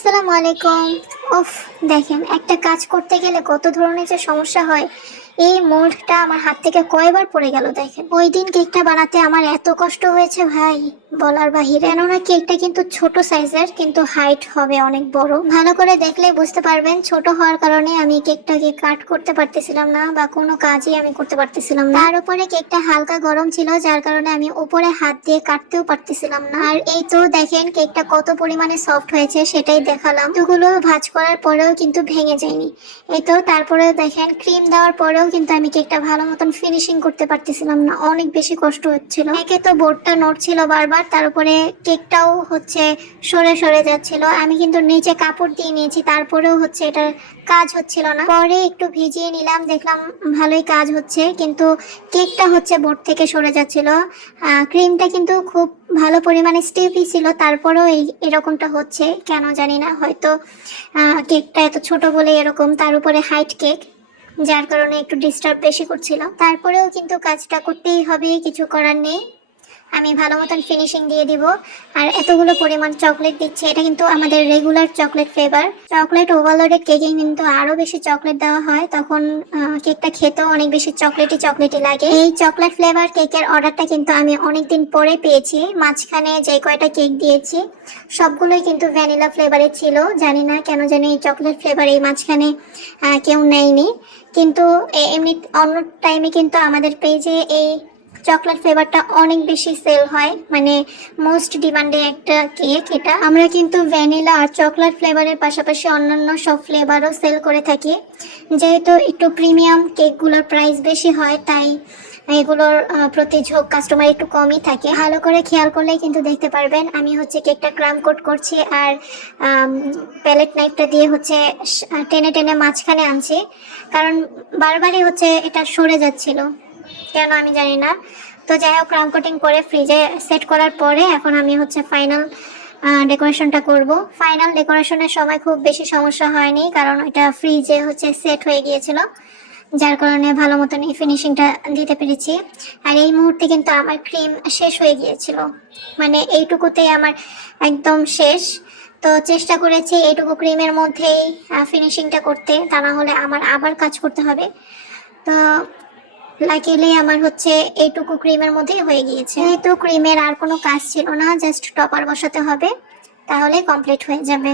আসসালামু আলাইকুম। উফ, দেখেন একটা কাজ করতে গেলে কত ধরনের যে সমস্যা হয়। এই মোল্ডটা আমার হাত থেকে কয়বার পড়ে গেল দেখেন। ওই দিন কেকটা বানাতে আমার এত কষ্ট হয়েছে ভাই, বলার বাহিরে। কেননা কেকটা কিন্তু ছোট সাইজের, কিন্তু হাইট হবে অনেক বড়। ভালো করে দেখলেই বুঝতে পারবেন, ছোট হওয়ার কারণে আমি কেকটাকে কাট করতে পারতেছিলাম না বা কোনো কাজই আমি করতে পারতেছিলাম না। তার উপরে কেকটা হালকা গরম ছিল, যার কারণে আমি উপরে হাত দিয়ে কাটতেও পারতেছিলাম না। আর এই তো দেখেন কেকটা কত পরিমাণে সফট হয়েছে সেটাই দেখালাম। এগুলো ভাঁজ করার পরেও কিন্তু ভেঙে যায়নি। এই তো তারপরে দেখেন ক্রিম দেওয়ার পরেও কিন্তু আমি কেকটা ভালো মতন ফিনিশিং করতে পারতেছিলাম না, অনেক বেশি কষ্ট হচ্ছিল। একে তো বোর্ডটা নড়ছিল বারবার, তার উপরে কেকটাও হচ্ছে সরে সরে যাচ্ছিল। আমি কিন্তু নিচে কাপড় দিয়ে নিয়েছি, তারপরেও হচ্ছে এটার কাজ হচ্ছিল না। পরে একটু ভিজিয়ে নিলাম, দেখলাম ভালোই কাজ হচ্ছে, কিন্তু কেকটা হচ্ছে বোর্ড থেকে সরে যাচ্ছিল। ক্রিমটা কিন্তু খুব ভালো পরিমাণে স্টিফি ছিল, তারপরেও এরকমটা হচ্ছে কেন জানি না। হয়তো কেকটা এত ছোট বলে এরকম, তার উপরে হাইট কেক, যার কারণে একটু ডিস্টার্ব বেশি করছিল। তারপরেও কিন্তু কাজটা করতেই হবে, কিছু করার নেই। আমি ভালো মতন ফিনিশিং দিয়ে দিব। আর এতগুলো পরিমাণ চকলেট দিচ্ছে, এটা কিন্তু আমাদের regular chocolate flavour. Chocolate overloaded কেকে কিন্তু আরো বেশি চকলেট দেওয়া হয়, তখন কেকটা খেতেও অনেক বেশি চকলেটি চকলেটি লাগে। এই চকলেট ফ্লেভার কেকের অর্ডারটা কিন্তু আমি অনেকদিন পরে পেয়েছি। মাঝখানে যে কয়টা কেক দিয়েছি সবগুলোই কিন্তু ভ্যানিলা ফ্লেভারে ছিল, জানি না কেন জানি এই চকলেট ফ্লেভার এই মাঝখানে কেউ নেয়নি। কিন্তু এমনি অন্য টাইমে কিন্তু আমাদের পেজে এই চকলেট ফ্লেভারটা অনেক বেশি সেল হয়, মানে মোস্ট ডিমান্ডে একটা কেক এটা। আমরা কিন্তু ভ্যানিলা আর চকলেট ফ্লেভারের পাশাপাশি অন্যান্য সব ফ্লেভারও সেল করে থাকি। যেহেতু একটু প্রিমিয়াম কেকগুলোর প্রাইস বেশি হয়, তাই এগুলোর প্রতি ঝোঁক কাস্টমার একটু কমই থাকে। ভালো করে খেয়াল করলেই কিন্তু দেখতে পারবেন আমি হচ্ছে কেকটা ক্রাম কোট করছি, আর প্যালেট নাইফটা দিয়ে হচ্ছে টেনে টেনে মাঝখানে আনছি, কারণ বারবারই হচ্ছে এটা সরে যাচ্ছিল, কেন আমি জানি না। তো যাই হোক, ক্রাউন কোটিং করে ফ্রিজে সেট করার পরে এখন আমি হচ্ছে ফাইনাল ডেকোরেশনটা করব। ফাইনাল ডেকোরেশনের সময় খুব বেশি সমস্যা হয়নি, কারণ এটা ফ্রিজে হচ্ছে সেট হয়ে গিয়েছিল, যার কারণে ভালো মতন এই ফিনিশিংটা দিতে পেরেছি। আর এই মুহূর্তে কিন্তু আমার ক্রিম শেষ হয়ে গিয়েছিল, মানে এইটুকুতেই আমার একদম শেষ। তো চেষ্টা করেছি এইটুকু ক্রিমের মধ্যেই ফিনিশিংটা করতে, তা না হলে আমার আবার কাজ করতে হবে। তো লাকিলি আমার হচ্ছে এইটুকু ক্রিমের মধ্যেই হয়ে গিয়েছে। যেহেতু ক্রিমের আর কোনো কাজ ছিল না, জাস্ট টপার বসাতে হবে, তাহলে কমপ্লিট হয়ে যাবে।